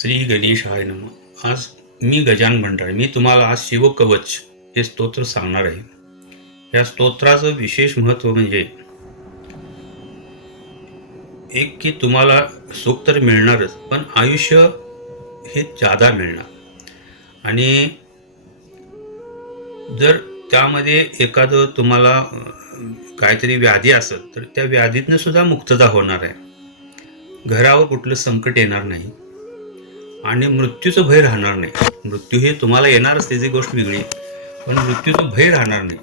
श्री गणेशाय नमः. आज मी गजानन भंडारे. मी तुम्हाला आज शिवकवच हे स्तोत्र सांगणार आहे. या स्तोत्राचं विशेष महत्त्व म्हणजे एक की तुम्हाला सुख तर मिळणारच, पण आयुष्य हे जादा मिळणार. आणि जर त्यामध्ये एखादं तुम्हाला काहीतरी व्याधी असेल तर त्या व्याधीतनं सुद्धा मुक्तता होणार आहे. घरावर कुठलं संकट येणार नाही आणि मृत्यूचं भय राहणार नाही. मृत्यू हे तुम्हाला येणारच, त्याची गोष्ट वेगळी, पण मृत्यूचं भय राहणार नाही.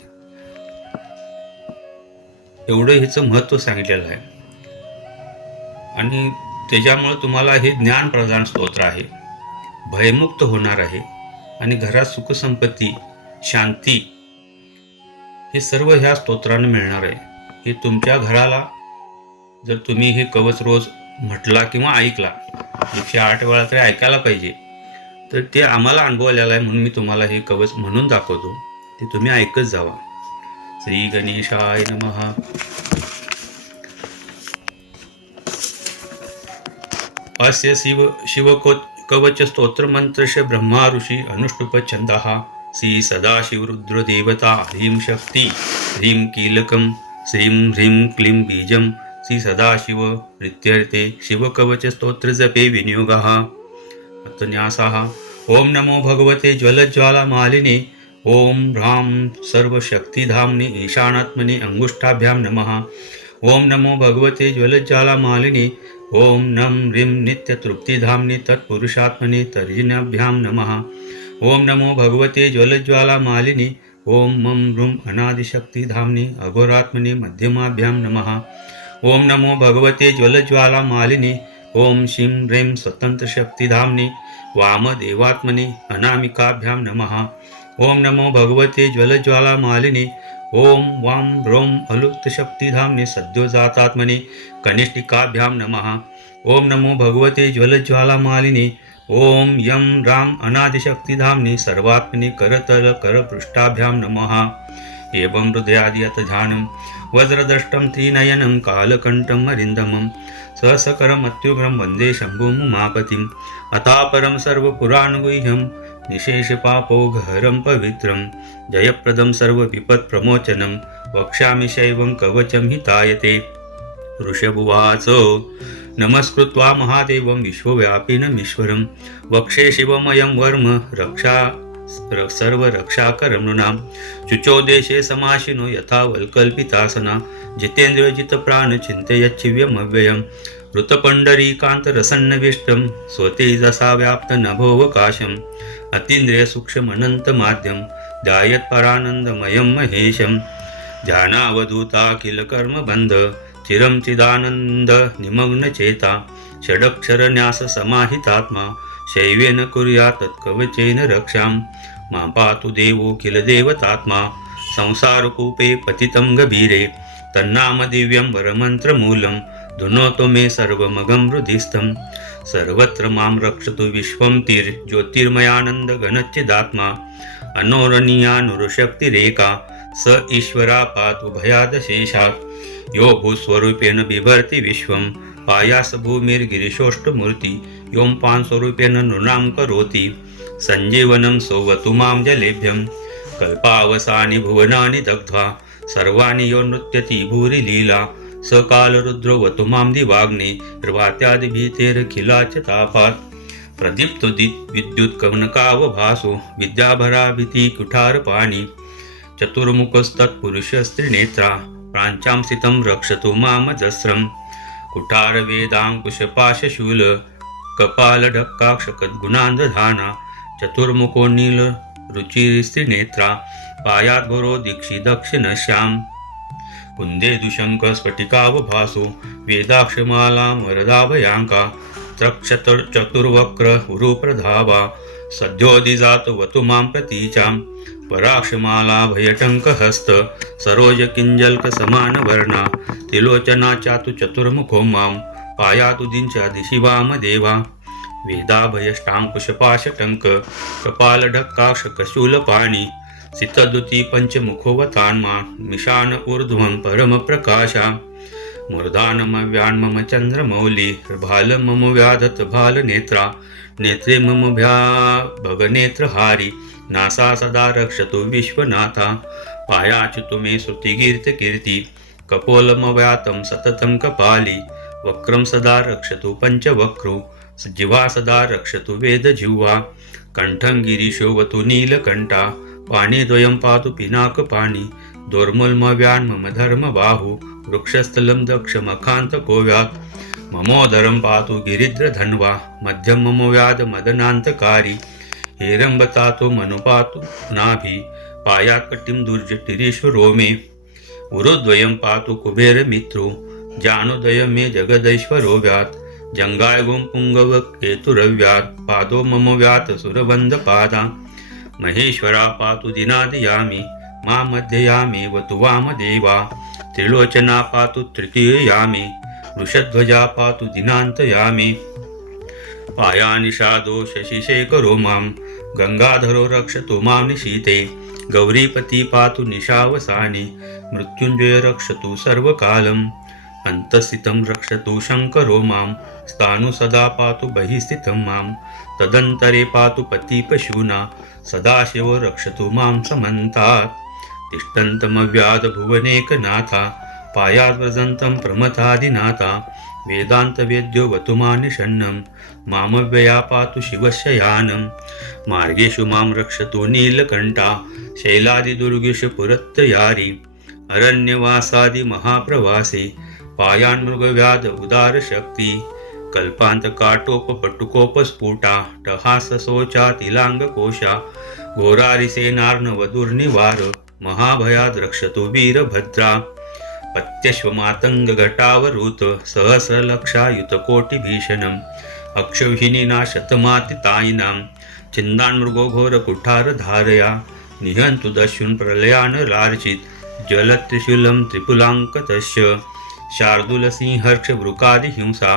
एवढं ह्याचं महत्त्व सांगितलेलं आहे. आणि त्याच्यामुळे तुम्हाला हे ज्ञानप्रधान स्तोत्र आहे. भयमुक्त होणार आहे आणि घरात सुखसंपत्ती, शांती हे सर्व ह्या स्तोत्राने मिळणार आहे. हे तुमच्या घराला जर तुम्ही हे कवच रोज म्हटला किंवा ऐकला, 108 वेळा तरी ऐकायला पाहिजे, तर ते आम्हाला अनुभव आलेला आहे. म्हणून मी तुम्हाला हे कवच म्हणून दाखवतो, ते तुम्ही ऐकत जावा. श्री गणेशाय नमः. अस्य शिवकवच स्तोत्रमंत्रस्य ब्रह्मा ऋषी अनुष्टुप छन्दः. श्री सदाशिवरुद्रदेवता ह्रीं शक्ति ह्रीं कीलकं श्रीं ह्रीं क्लीं बीजं. श्री सदाशिव प्रीत्यर्थे शिवकवच स्तोत्र जपे विनियोगः. न्यासः. ओम नमो भगवते ज्वलज्वालामालिने. ओम ह्रां सर्वशक्तिधाम्ने ईशानात्मने अंगुष्ठाभ्यां नमः. ओम नमो भगवते ज्वलज्वालामालिने. ओम नम ह्रीं नित्यतृप्तिधाम्ने तत्पुरुषात्मने तर्जन्याभ्यां नमः. ओम नमो भगवते ज्वलज्वालामालिने. ओम मम ह्रूं अनादिशक्तिधाम्ने अघोरात्मने मध्यमाभ्यां नमः. ओम नमो भगवते ज्वलज्वालामालिने. ओम श्रीं ह्रीं स्वतंत्रशक्तिधाम्ने वामदेवात्मने अनामिकाभ्यां नमः. ओम नमो भगवते ज्वलज्वालामालिने. ओम वां ह्रौं अलुप्तशक्तिधाम्ने सद्योजातात्मने कनिष्ठिकाभ्यां नमः. ओम नमो भगवते ज्वलज्वालामालिने. ओम यं राम अनादिशक्तिधाम्ने सर्वात्मने करतलकरपृष्ठाभ्यां नमः. एवं हृदयादि अथ ध्यानं वज्रदष्टं त्रिनयनं कालकण्ठं अरिन्दमं सहसकरमत्युग्रं वन्दे शम्भुं उमापतिम्. अथापरं सर्वपुराणगुह्यं निशेषपापोघहरं पवित्रं जयप्रदं सर्वविपत्प्रमोचनं वक्ष्यामि शैवं कवचं हितायते. ऋषभुवाच. नमस्कृत्वा महादेवं विश्वव्यापिनमीश्वरं वक्षे शिवमयं वर्म रक्षा सर्वरक्षाकरं नृणां. शुचोदेशे समाशिनो यथा वल्कल्पितासना जितेन्द्रियजितप्राण चिन्तयच्छिव्यमव्ययम्. ऋतपण्डरीकान्तरसन्नविष्टं स्वतेजसा व्याप्तनभोऽवकाशम् अतीन्द्रियसूक्ष्ममनन्तमाद्यं ध्यायत्परानन्दमयं महेशम्. ध्यानावधूताखिलकर्मबन्ध चिरं चिदानन्द निमग्नचेता षडक्षरन्याससमाहितात्मा शैवेन कुर्यात् तत्कवचेन रक्षां. मां पातु देवो किल देवतात्मा संसारकूपे पतितं गभीरे. तन्नाम दिव्यं वरमन्त्रमूलं धुनोतु मे सर्वमगं हृदिस्थं. सर्वत्र मां रक्षतु विश्वं ज्योतिर्मयानन्दघनच्चिदात्मा अनोरणीयानुरशक्तिरेका. स ईश्वरा पातु भयादशेषात्. यो भूस्वरूपेण बिभर्ति विश्वं पायासभूमिर्गिरिशोष्ठमूर्ति. यों पांस्वरूपेण नृणां करोति सञ्जीवनं सोवतु मां जलेभ्यं. कल्पावसानि भुवनानि दग्ध्वा सर्वाणि यो नृत्यति भूरि लीला. स कालरुद्रो वतु मां दिवाग्ने निर्वात्यादिभीतेरखिला च तापात्. प्रदीप्तो विद्युत्कवनकावभासो विद्याभराभितिकुठारपाणि. चतुर्मुखस्तत्पुरुषस्त्रिनेत्रा प्राञ्चां स्थितं रक्षतु मामजस्रम्. कुठारवेदाङ्कुशपाशशूल कपालढक्काक्षकद्गुणान्धधाना. चतुर्मुखो नीलरुचिस्त्रिनेत्रा पायाद्घोरो दीक्षि दक्षिणश्याम्. कुन्देदुशङ्खस्फटिकावभासो वेदाक्षमालां वरदाभयाङ्का. चतुर्वक्र उरुप्रधावा सद्योदिजातो वतु मां प्रतीचां. पराक्षमालाभयटङ्कहस्त सरोजकिञ्जल्कसमानवर्णा. त्रिलोचना चातु चतुर्मुखो मां पायातु दिञ्चा दिशि वामदेवा. वेदाभयष्टाङ्कुशपाशटङ्क कपालढक्काक्षकशूलपाणि. सितदुति पञ्चमुखोऽवतान्मा मिशान ऊर्ध्वं परमप्रकाशा. मूर्धानमव्यान् मम चन्द्रमौली भाल मम व्याधत भाल नेत्रा नेत्रे मम भगनेत्रहारी नासा सदा रक्षतु विश्वनाथा पायाच्युतु मे श्रुतिकीर्तिकीर्ति कपोलमव्यातं सततं कपाली वक्रं सदा रक्षतु पञ्चवक्रो जिह्वा सदा रक्षतु वेदजिह्वा कंठं गिरीशोऽवतु नीलकण्ठा पाणिद्वयं पातु पिनाकपाणि दोर्मुल्मव्यान् मम धर्मबाहु वृक्षस्थलं दक्षमखान्तकोव्यात् ममोदरं पातु गिरिद्रधन्वा मध्यं मम व्याधमदनान्तकारी हेरम्बतातो मनुपातु नाभि पायात्कटिं दुर्जटिरीश्वरो मे उरुद्वयं पातु कुबेरमित्रो जानोदय मे जगदैश्वरो व्यात् जङ्गायगुं पुङ्गव केतुरव्यात् पादो मम व्यात् सुरबन्धपादा महेश्वरा पातु दिनादयामि मा मध्ययामि वतु वामदेवा त्रिलोचना पातु तृतीययामि वृषध्वजा पातु दिनान्तयामि पायानिषादो शशिशेखरो मां गङ्गाधरो रक्षतु मां निशीते गौरीपति पातु निशावसानि मृत्युञ्जय रक्षतु सर्वकालम् अन्तःस्थितं रक्षतु शङ्करो मां स्थाणु सदा पातु बहिः स्थितं मां तदन्तरे पातु पतिपशूना सदाशिवो रक्षतु मां समन्तात् तिष्ठन्तमव्याधभुवनेकनाथा पायाद्व्रजन्तं प्रमथादिनाथा वेदान्तवेद्यो वतु मानिषन्नं मामव्यया पातु शिवशयानं मार्गेषु मां रक्षतु नीलकण्ठा शैलादिदुर्गेषु पुरत्तयारी अरण्यवासादि महाप्रवासे पायान्मृगव्याध उदारशक्ति कल्पान्तकाटोपपटुकोपस्फुटा टहासशोचातिलाङ्गकोशा घोरारिसेनार्णवदुर्निवार महाभयाद् रक्षतु वीरभद्रा पत्यश्वमातङ्गघटावरुत सहस्रलक्षायुतकोटिभीषणम् अक्षौहिणीना शतमातितायिनां छिन्दान्मृगो घोरकुठारधारया निहन्तु दस्युन् प्रलयान् लार्चित् ज्वलत्रिशूलं त्रिपुलाङ्कतस्य शार्दूलसिंहर्षवृकादिहिंसा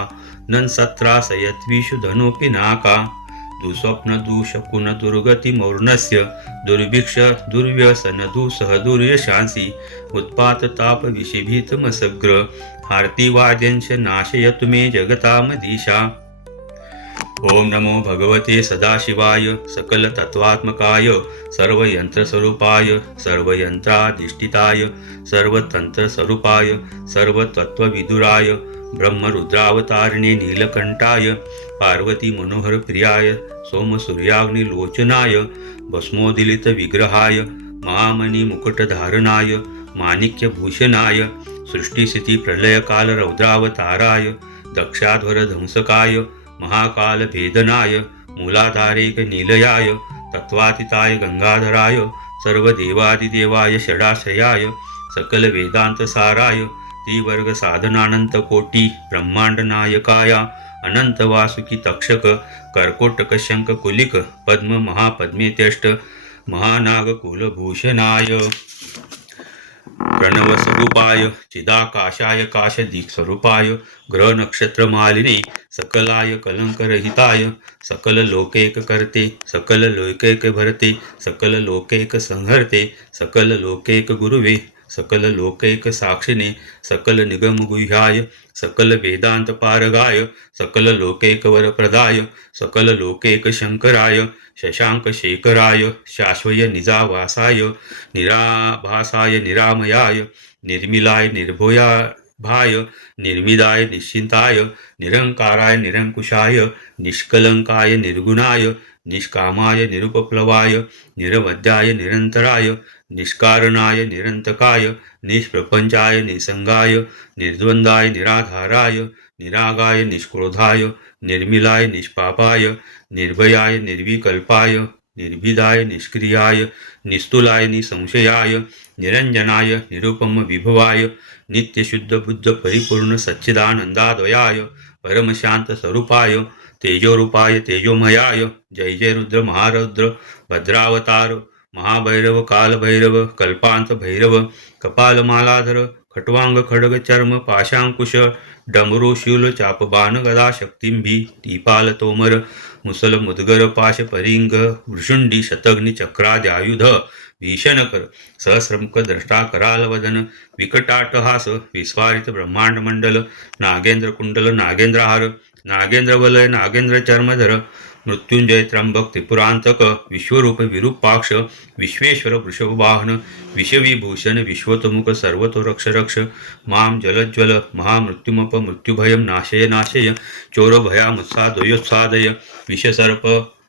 नन्सत्रासयद्विषु धनुपिनाका दुःस्वप्नदुःशकुनदुर्गतिमौर्णस्य दुर्भिक्ष दुर्व्यसनदुःसह दुर्यशांसि उत्पाततापविषिभीतमसग्र आर्तिवाद्यंश नाशयतु मे जगतामधीशा। ओम नमो भगवते सदाशिवाय सकलतत्त्वात्मकाय सर्वयंत्रस्वरूपाय सर्वयंत्राधिष्ठिताय सर्वतंत्रस्वरूपाय सर्वतत्त्वविदुराय ब्रह्मरुद्रावतारिणे नीलकण्ठाय पार्वती मनोहर प्रियाय सोमसूर्याग्निलोचनाय भस्मोदिलितविग्रहाय महामणिमुकुटधारणाय माणिक्यभूषणाय सृष्टिस्थितिप्रलयकालरौद्रावताराय दक्षाध्वरध्वंसकाय महाकालभेदनाय मूलाधारेकनीलयाय तत्त्वातीताय गंगाधराय सर्वदेवादिदेवाय षडाश्रयाय सकलवेदान्तसाराय त्रिवर्गसाधनानन्तकोटि ब्रह्माण्डनायकाय अनन्तवासुकी तक्षक कर्कोटकशङ्खकुलिक पद्म महापद्मेत्यष्ट महानागकुलभूषणाय प्रणवस्वरूपाय चिदाकाशाय काशदीक्षस्वरूपाय ग्रहनक्षत्रमालिने सकलाय कलङ्करहिताय सकललोकैककर्ते सकललोकैकभरते सकललोकैकसंहर्ते सकललोकैकगुरुवे सकललोकैकसाक्षिणे सकलनिगमगुह्याय सकलवेदान्तपारगाय सकललोकैकवरप्रदाय सकललोकैकशङ्कराय शशाङ्कशेखराय शाश्वय निजावासाय निराभासाय निरामयाय निर्मिलाय निर्भयाभाय निर्मिदाय निश्चिन्ताय निरङ्काराय निरङ्कुशाय निष्कलङ्काय निर्गुणाय निष्कामाय निरुपप्लवाय निरवध्याय निरन्तराय निष्कारणाय निरन्तकाय निष्प्रपञ्चाय निसंगाय निर्द्वन्द्वाय निराधाराय निरागाय निष्क्रोधाय निर्मिलाय निष्पापाय निर्भयाय निर्विकल्पाय निर्भिदाय निष्क्रियाय निस्तुलाय निसंशयाय निरञ्जनाय निरुपम विभवाय नित्यशुद्धबुद्ध परिपूर्ण सच्चिदानन्दाद्वयाय परमशान्तस्वरूपाय तेजोरूपाय तेजोमयाय जय जय रुद्र महारुद्र भद्रावतार महाभैरव कालभैरव कल्पांत भैरव कपालमालाधर खट्वांग खड्ग चर्म पाशांकुश डमरू शूल चाप बाण गदा शक्तिंभी टीपाल तोमर मुसल मुदगर पाश परिंग वृषुंडी शतग्नि चक्राद्यायुध भीषण कर सहस्रमुख द्रष्टा कराल वदन विकटाटहास विस्फारित ब्रह्मांड मंडल नागेंद्र कुंडल नागेंद्रहार नागेंद्र वलय नागेंद्र चर्मधर मृत्युंजय त्र्यंबक त्रिपुरांतक विश्वरूप विरूपाक्ष विश्वेश्वर वृषभवाहन विषविभूषण विश्वतोमुख सर्वतो रक्ष रक्ष माम जलज्वल महामृत्युमप मृत्युभयं नाशय नाशय चोरभयामुत्सादयोत्सादय विषसर्प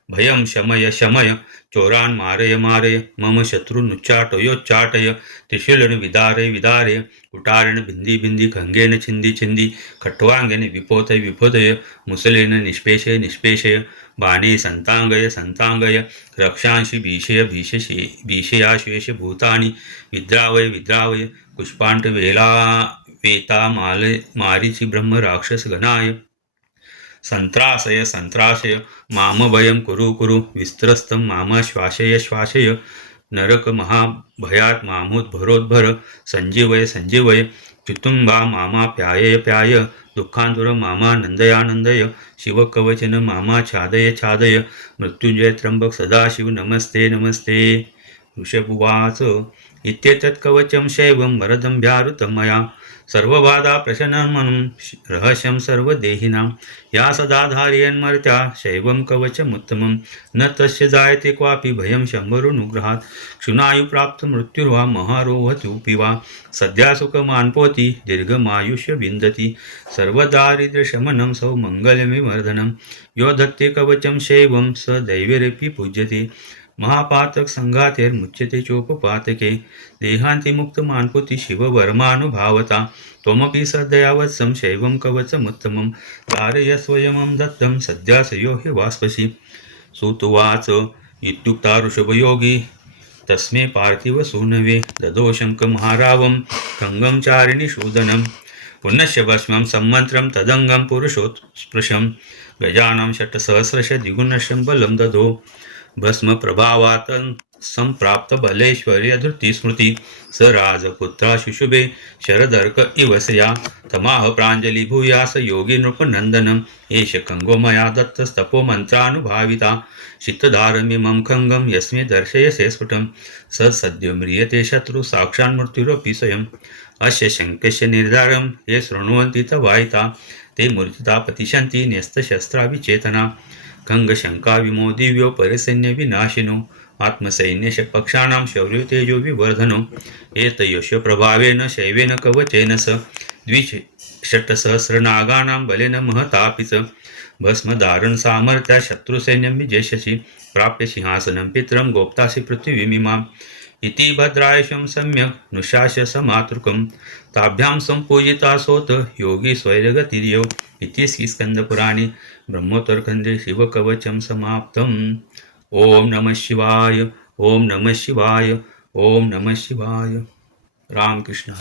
भयं शमय शमय चोरान् मारय मारय मम शत्रुनुच्चाटयोच्चाटय त्रिशूलेन विदारय विदारय कुटारेण भिंदी भिंदी खंगेन छिंदी छिंदी खट्वांगेन विपोतय विपोतय मुसलेन निष्पेषय निष्पेषय बाणे संतांगय संतांगय रक्षांशी भीषय भीषशे भीषयाशेष भूतानि विद्रावय विद्रावय पुष्पांट वेला वेता माल मारीची ब्रह्म राक्षस गणाय संत्रासय संत्रासय मामभयं कुरु कुरु विस्त्रस्तं माम श्वासय श्वासय नरक महाभयात् मामुद्भरोद्भर संजीवय संजीवय चितुंबा मामा प्यायय प्याय दुःखांतुर मामा नंदयानंदय शिवकवचन मामा छादय छादय मृत्युंजय त्र्यंबक सदाशिव नमस्ते नमस्ते ऋषभुवाच इत्येतत् कवचं शैवं वरदं मया सर्वबाधा प्रशमनं रहस्यं सर्वदेहिनां या सदा धारयन्मर्त्या शैवं कवचमुत्तमं न तस्य जायते क्वापि भयं शम्भरुनुग्रहात् क्षुणायुप्राप्तमृत्युर्वा महारोहतुपि वा सद्या सुखमान्पोति दीर्घमायुष्य विन्दति सर्वदारिद्र्यशमनं सौमङ्गलविवर्धनं यो धत्ते कवचं शैवं स दैवेरपि पूज्यते महापातक संघातेर्मुच्यते चोपपातके देहांति मुक्त मानपुति शिववर्मानुभावता त्वमपि सदयावत्सं शैवं कवचमुत्तमं धारय स्वयमं दत्तं सद्यासयो हि वास्पसि सुतुवाच इत्युक्ता ऋषभयोगी तस्मै पार्थिवसूनवे ददो शङ्खमहारावं खङ्गं चारिणीशूदनं पुनश्च भस्मं सम्मन्त्रं तदङ्गं पुरुषोत्स्पृशं गजानां षट्सहस्रश द्विगुणशं बलं ददो भस्म प्रभावात् संप्राप्त बलेश्वर्य धृती स्मृती स राजपुत्रा शुशुभे शरदर्क इवसया तमाह प्राञ्जलि भूयास योगी नृपनन्दनम् एष खङ्गो मया दत्तस्तपो मन्त्रानुभाविता शीतधारमिमं खङ्गं यस्मै दर्शयसे स्फुटं स सद्यो म्रियते शत्रु साक्षान्मृत्युरपि स्वयम् अस्य शङ्कस्य निर्धारं ये शृण्वन्ति तवायिता ते मूर्छिता पतिशन्ति न्यस्तशस्त्रा विचेतना खङ्गशङ्का विमोदिव्यो परिसैन्य विनाशिनो आत्मसैन्य पक्षाणां शौर्य तेजो विवर्धनो एतयोश्च प्रभावेन शैवेन कवचेन स द्विषट्सहस्रनागानां बलेन महतापि च भस्मधारण सामर्थ्या शत्रुसैन्यं विजेष्यसि प्राप्य सिंहासनं पितरं गोप्तासि पृथिवीमिमाम् इति भद्रायशं सम्यक् नुशास्य समातृकं ताभ्यां सम्पूजितासोत योगी स्वैरगतिर्यो इति स्कन्दपुराणे ब्रह्मोत्तरखण्डे शिवकवचं समाप्तम्। ओम नमः शिवाय, ओम नमः शिवाय, ओम नमः शिवाय। रामकृष्ण।